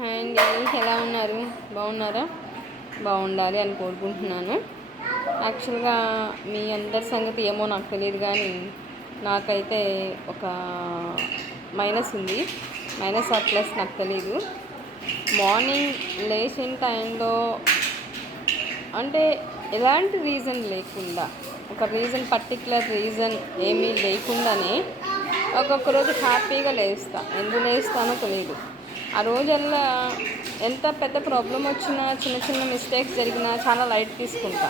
Hi అండి, ఎలా ఉన్నారు? బాగున్నారా? బాగుండాలి అని కోరుకుంటున్నాను. యాక్చువల్గా మీ అందరి సంగతి ఏమో నాకు తెలియదు, కానీ నాకైతే ఒక మైనస్ ఉంది. మైనస్ ఆర్ ప్లస్ నాకు తెలీదు. మార్నింగ్ లేచిన టైంలో అంటే ఎలాంటి రీజన్ లేకుండా, ఒక పర్టికులర్ రీజన్ ఏమీ లేకుండానే ఒక్కొక్క రోజు హ్యాపీగా లేస్తా. ఎందుకు లేస్తానో తెలియదు. ఆ రోజల్లా ఎంత పెద్ద ప్రాబ్లం వచ్చినా, చిన్న చిన్న మిస్టేక్స్ జరిగినా చాలా లైట్ తీసుకుంటా.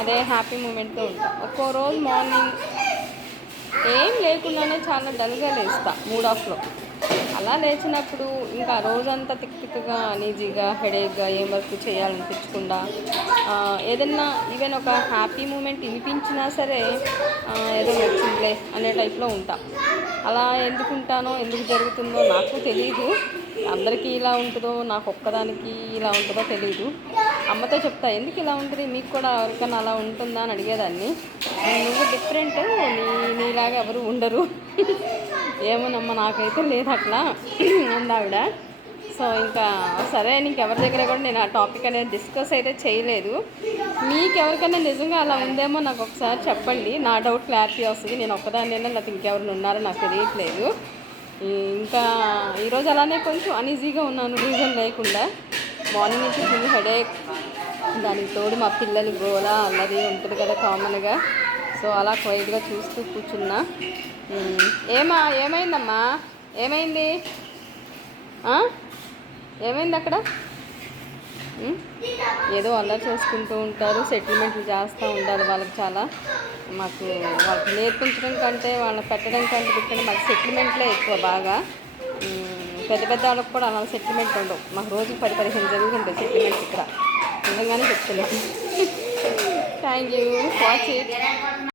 అదే హ్యాపీ మూమెంట్తో ఉంటా. ఒక్కో రోజు మార్నింగ్ ఏం లేకుండానే చాలా డల్గా లేస్తా, మూడ్ ఆఫ్లో. అలా లేచినప్పుడు ఇంకా రోజంతా తిక్కగా, అనీజీగా, హెడేక్గా, ఏం వర్క్ చేయాలనిపించకుండా, ఏదన్నా ఈవెన్ ఒక హ్యాపీ మూమెంట్ వినిపించినా సరే ఏదో వచ్చిందిలే అనే టైప్లో ఉంటా. అలా ఎందుకుంటానో, ఎందుకు జరుగుతుందో నాకు తెలీదు. అందరికీ ఇలా ఉంటుందో, నాకు ఒక్కదానికి ఇలా ఉంటుందో తెలీదు. అమ్మతో చెప్తా, ఎందుకు ఇలా ఉంటుంది, మీకు కూడా ఎవరికైనా అలా ఉంటుందా అని అడిగేదాన్ని. నువ్వు డిఫరెంట్, నీలాగా ఎవరు ఉండరు, ఏమోనమ్మా నాకైతే లేదు అట్లా అందావిడ. సో ఇంకా సరే, ఇంకెవరి దగ్గర కూడా నేను ఆ టాపిక్ అనేది డిస్కస్ అయితే చేయలేదు. మీకు ఎవరికైనా నిజంగా అలా ఉందేమో నాకు ఒకసారి చెప్పండి, నా డౌట్ క్లారిటీ వస్తుంది. నేను ఒక్కదాన్నైనా లేకపోతే ఇంకెవరిని ఉన్నారో నాకు తెలియట్లేదు. ఇంకా ఈరోజు అలానే కొంచెం అన్ఈజీగా ఉన్నాను, రీజన్ లేకుండా. మార్నింగ్ నుంచి ఫుల్ హెడేక్, దానికి తోడు మా పిల్లలు గోల అల్లరి ఉంటుంది కదా కామన్గా. సో అలా క్వైట్గా చూస్తూ కూర్చున్నా. ఏమైందమ్మా? ఏమైంది? ఏమైంది అక్కడ? ఏదో అల్లరి చేసుకుంటూ ఉంటారు, సెటిల్మెంట్లు చేస్తూ ఉండాలి వాళ్ళకి. చాలా మాకు వాళ్ళకి నేర్పించడం కంటే, వాళ్ళని పెట్టడం కంటే పెట్టడం, మాకు సెటిల్మెంట్లే ఎక్కువ బాగా. పెద్ద పెద్ద వాళ్ళకి కూడా అలా సెటిల్మెంట్ ఉండవు. మాకు రోజుకి 10-15 జరుగుతుంటాయి సెటిల్మెంట్స్ ఇక్కడ. నిజంగానే చెప్తున్నాను. Thank you, watch it.